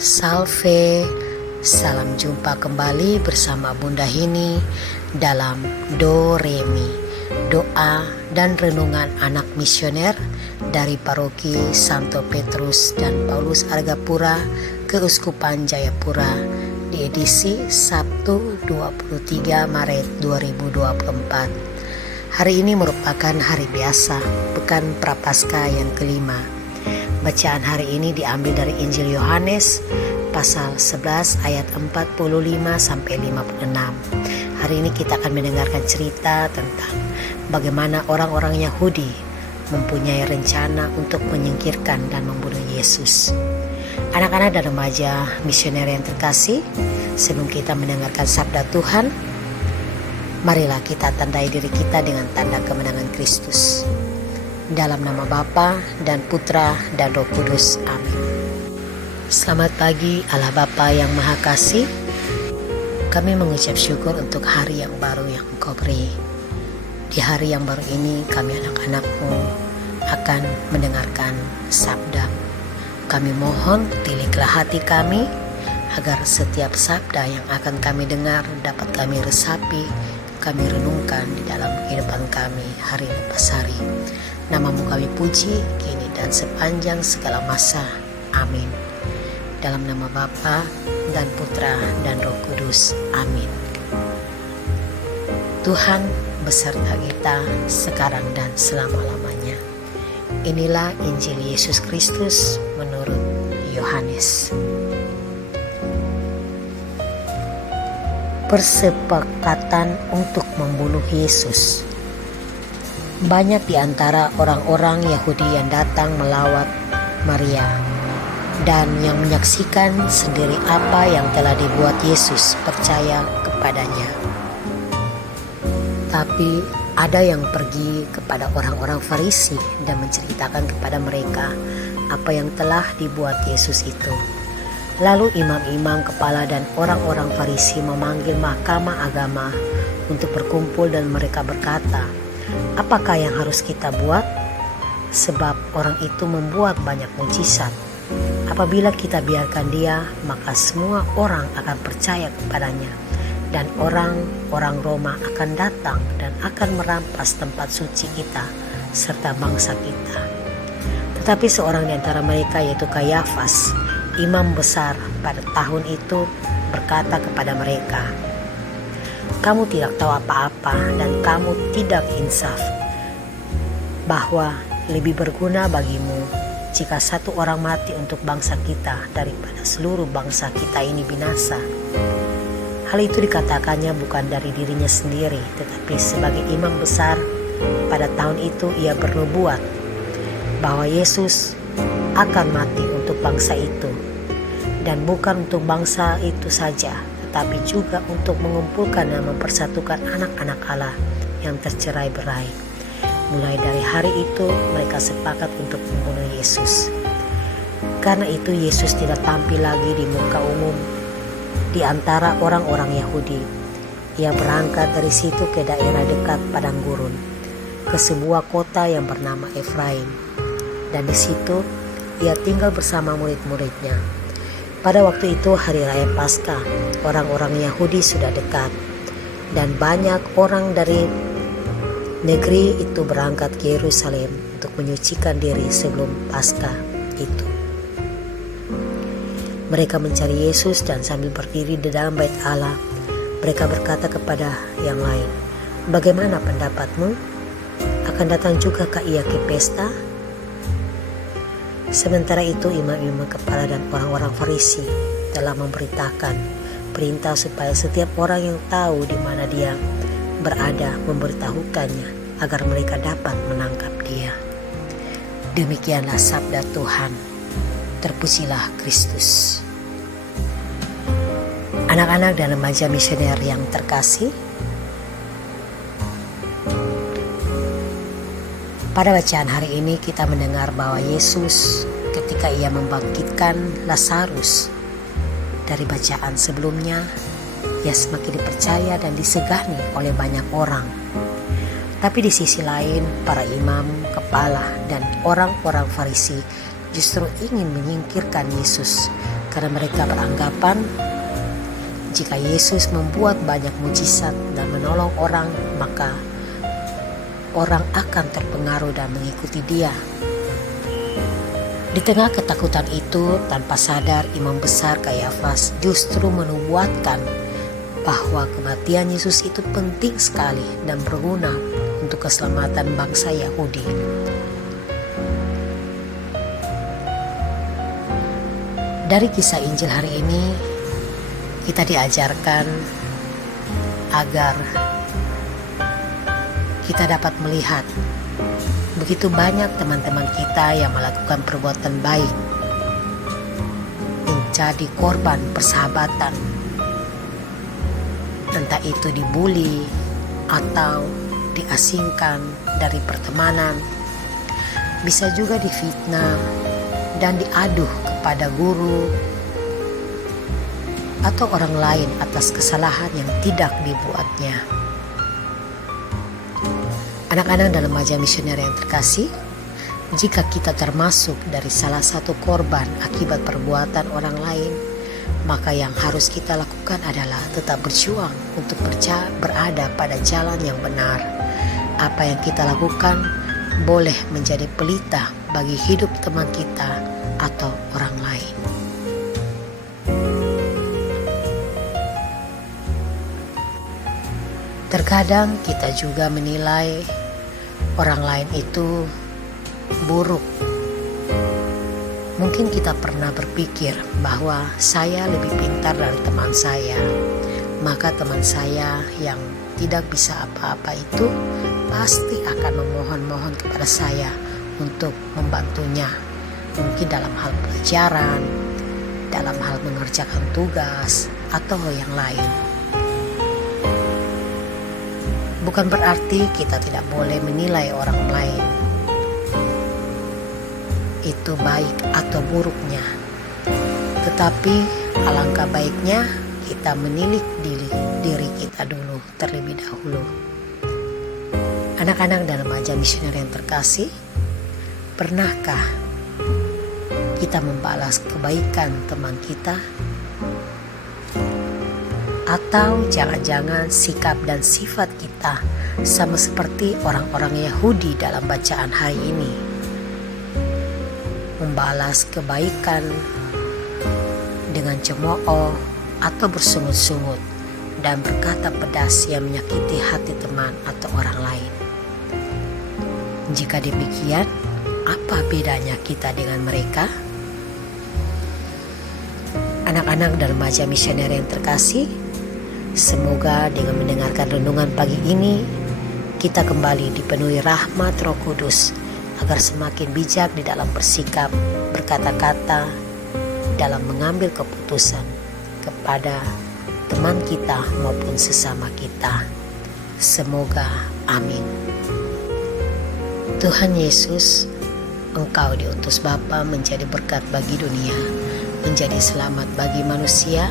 Salve, salam jumpa kembali bersama Bunda Hini dalam Do Re Mi, doa dan renungan anak misioner dari Paroki Santo Petrus dan Paulus Argapura, Keuskupan Jayapura, di edisi Sabtu 23 Maret 2024. Hari ini merupakan hari biasa, pekan Prapaskah yang kelima. Bacaan hari ini diambil dari Injil Yohanes pasal 11 ayat 45 sampai 56. Hari ini kita akan mendengarkan cerita tentang bagaimana orang-orang Yahudi mempunyai rencana untuk menyingkirkan dan membunuh Yesus. Anak-anak dan remaja misioner yang terkasih, sebelum kita mendengarkan sabda Tuhan, marilah kita tandai diri kita dengan tanda kemenangan Kristus. Dalam nama Bapa dan Putra dan Roh Kudus. Amin. Selamat pagi Allah Bapa yang Maha Kasih. Kami mengucap syukur untuk hari yang baru yang Engkau beri. Di hari yang baru ini kami anak-anak-Mu akan mendengarkan sabda. Kami mohon tiliklah hati kami agar setiap sabda yang akan kami dengar dapat kami resapi, kami renungkan di dalam kehidupan kami hari lepas hari. Namamu kami puji kini dan sepanjang segala masa. Amin. Dalam nama Bapa dan Putra dan Roh Kudus. Amin. Tuhan beserta kita sekarang dan selama-lamanya. Inilah Injil Yesus Kristus menurut Yohanes. Persepakatan untuk membunuh Yesus. Banyak di antara orang-orang Yahudi yang datang melawat Maria dan yang menyaksikan sendiri apa yang telah dibuat Yesus percaya kepadanya. Tapi ada yang pergi kepada orang-orang Farisi dan menceritakan kepada mereka apa yang telah dibuat Yesus itu. Lalu imam-imam kepala dan orang-orang Farisi memanggil mahkamah agama untuk berkumpul dan mereka berkata, "Apakah yang harus kita buat? Sebab orang itu membuat banyak mujizat. Apabila kita biarkan dia, maka semua orang akan percaya kepadanya. Dan orang-orang Roma akan datang dan akan merampas tempat suci kita serta bangsa kita." Tetapi seorang di antara mereka, yaitu Kayafas, imam besar pada tahun itu, berkata kepada mereka, "Kamu tidak tahu apa-apa dan kamu tidak insaf, bahwa lebih berguna bagimu jika satu orang mati untuk bangsa kita daripada seluruh bangsa kita ini binasa." Hal itu dikatakannya bukan dari dirinya sendiri, tetapi sebagai imam besar pada tahun itu ia bernubuat bahwa Yesus akan mati untuk bangsa itu, dan bukan untuk bangsa itu saja, tetapi juga untuk mengumpulkan dan mempersatukan anak-anak Allah yang tercerai-berai. Mulai dari hari itu mereka sepakat untuk membunuh Yesus. Karena itu Yesus tidak tampil lagi di muka umum di antara orang-orang Yahudi. Ia berangkat dari situ ke daerah dekat padang gurun, ke sebuah kota yang bernama Efraim, dan di situ ia tinggal bersama murid-muridnya. Pada waktu itu hari raya Paskah, orang-orang Yahudi sudah dekat, dan banyak orang dari negeri itu berangkat ke Yerusalem untuk menyucikan diri sebelum Paskah itu. Mereka mencari Yesus dan sambil berdiri di dalam bait Allah, mereka berkata kepada yang lain, "Bagaimana pendapatmu? Akan datang juga kah ia ke pesta?" Sementara itu imam-imam kepala dan orang-orang Farisi telah memberitakan perintah supaya setiap orang yang tahu di mana dia berada memberitahukannya agar mereka dapat menangkap dia. Demikianlah sabda Tuhan. Terpujilah Kristus. Anak-anak dan remaja misioner yang terkasih, pada bacaan hari ini kita mendengar bahwa Yesus ketika ia membangkitkan Lazarus, dari bacaan sebelumnya ia semakin dipercaya dan disegani oleh banyak orang. Tapi di sisi lain para imam, kepala dan orang-orang Farisi justru ingin menyingkirkan Yesus karena mereka beranggapan jika Yesus membuat banyak mujizat dan menolong orang, maka orang akan terpengaruh dan mengikuti dia. Di tengah ketakutan itu, tanpa sadar imam besar Kayafas justru menubuatkan bahwa kematian Yesus itu penting sekali dan berguna untuk keselamatan bangsa Yahudi. Dari kisah Injil hari ini, kita diajarkan agar kita dapat melihat begitu banyak teman-teman kita yang melakukan perbuatan baik, menjadi korban persahabatan, entah itu dibully atau diasingkan dari pertemanan, bisa juga difitnah dan diaduh kepada guru atau orang lain atas kesalahan yang tidak dibuatnya. Anak-anak dan remaja misioner yang terkasih, jika kita termasuk dari salah satu korban akibat perbuatan orang lain, maka yang harus kita lakukan adalah tetap berjuang untuk berada pada jalan yang benar. Apa yang kita lakukan boleh menjadi pelita bagi hidup teman kita atau orang lain. Terkadang kita juga menilai orang lain itu buruk. Mungkin kita pernah berpikir bahwa saya lebih pintar dari teman saya, maka teman saya yang tidak bisa apa-apa itu pasti akan memohon-mohon kepada saya untuk membantunya. Mungkin dalam hal pelajaran, dalam hal mengerjakan tugas, atau yang lain. Bukan berarti kita tidak boleh menilai orang lain itu baik atau buruknya, tetapi alangkah baiknya kita menilik diri kita dulu terlebih dahulu. Anak-anak dan remaja misioner yang terkasih, pernahkah kita membalas kebaikan teman kita? Atau jangan-jangan sikap dan sifat kita sama seperti orang-orang Yahudi dalam bacaan hari ini, membalas kebaikan dengan cemooh atau bersungut-sungut dan berkata pedas yang menyakiti hati teman atau orang lain. Jika demikian, apa bedanya kita dengan mereka? Anak-anak dan remaja misioner yang terkasih, semoga dengan mendengarkan renungan pagi ini, kita kembali dipenuhi rahmat Roh Kudus agar semakin bijak di dalam bersikap, berkata-kata, dalam mengambil keputusan kepada teman kita maupun sesama kita. Semoga amin. Tuhan Yesus, Engkau diutus Bapa menjadi berkat bagi dunia, menjadi selamat bagi manusia.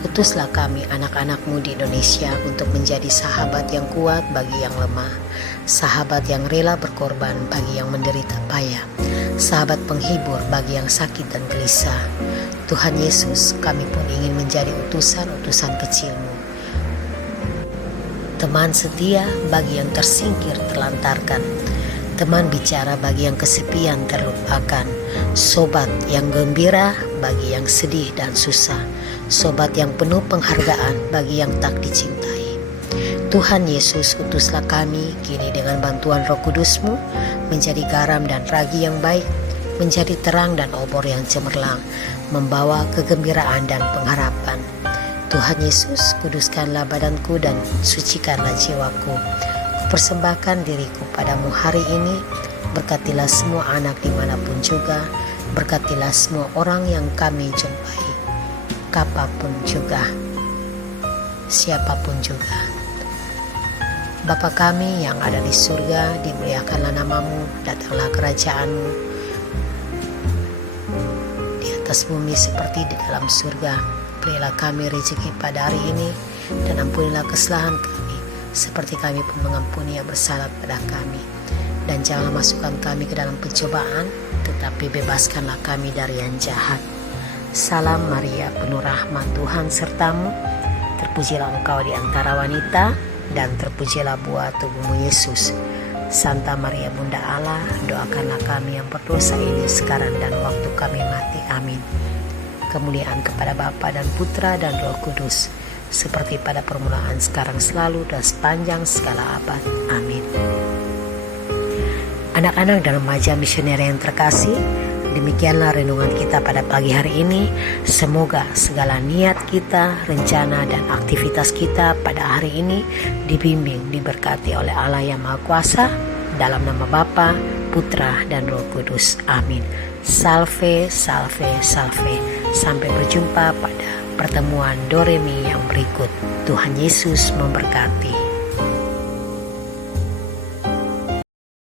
Utuslah kami anak-anak-Mu di Indonesia untuk menjadi sahabat yang kuat bagi yang lemah, sahabat yang rela berkorban bagi yang menderita payah, sahabat penghibur bagi yang sakit dan gelisah. Tuhan Yesus, kami pun ingin menjadi utusan-utusan kecil-Mu, teman setia bagi yang tersingkir terlantarkan, teman bicara bagi yang kesepian terlupakan, sobat yang gembira bagi yang sedih dan susah, sobat yang penuh penghargaan bagi yang tak dicintai. Tuhan Yesus, utuslah kami kini dengan bantuan Roh Kudus-Mu menjadi garam dan ragi yang baik, menjadi terang dan obor yang cemerlang, membawa kegembiraan dan pengharapan. Tuhan Yesus, kuduskanlah badanku dan sucikanlah jiwaku. Kupersembahkan diriku padamu hari ini. Berkatilah semua anak dimanapun juga, berkatilah semua orang yang kami jumpai, kapanpun juga, siapapun juga. Bapa kami yang ada di surga, dimuliakanlah nama-Mu, datanglah kerajaan-Mu di atas bumi seperti di dalam surga. Berilah kami rezeki pada hari ini, dan ampunilah kesalahan kami seperti kami pun mengampuni yang bersalah pada kami. Dan janganlah masukkan kami ke dalam pencobaan, tetapi bebaskanlah kami dari yang jahat. Salam Maria, penuh rahmat, Tuhan sertamu. Terpujilah engkau di antara wanita, dan terpujilah buah tubuhmu Yesus. Santa Maria Bunda Allah, doakanlah kami yang berdosa ini sekarang dan waktu kami mati. Amin. Kemuliaan kepada Bapa dan Putra dan Roh Kudus, seperti pada permulaan, sekarang, selalu, dan sepanjang segala abad. Amin. Anak-anak dan remaja misioner yang terkasih, demikianlah renungan kita pada pagi hari ini. Semoga segala niat kita, rencana, dan aktivitas kita pada hari ini dibimbing, diberkati oleh Allah yang Maha Kuasa, dalam nama Bapa, Putra, dan Roh Kudus. Amin. Salve, salve, salve. Sampai berjumpa pada pertemuan Doremi yang berikut. Tuhan Yesus memberkati.